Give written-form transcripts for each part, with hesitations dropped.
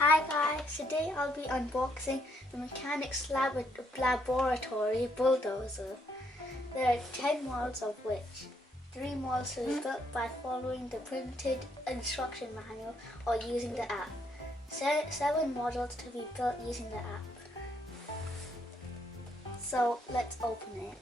Hi guys, today I'll be unboxing the mechanics laboratory Bulldozer. There are 10 models of which 3 models will be built by following the printed instruction manual or using the app. 7 models to be built using the app. So let's open it.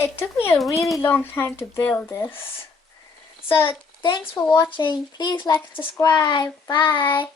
It took me a really long time to build this. So thanks for watching. Please like and subscribe. Bye.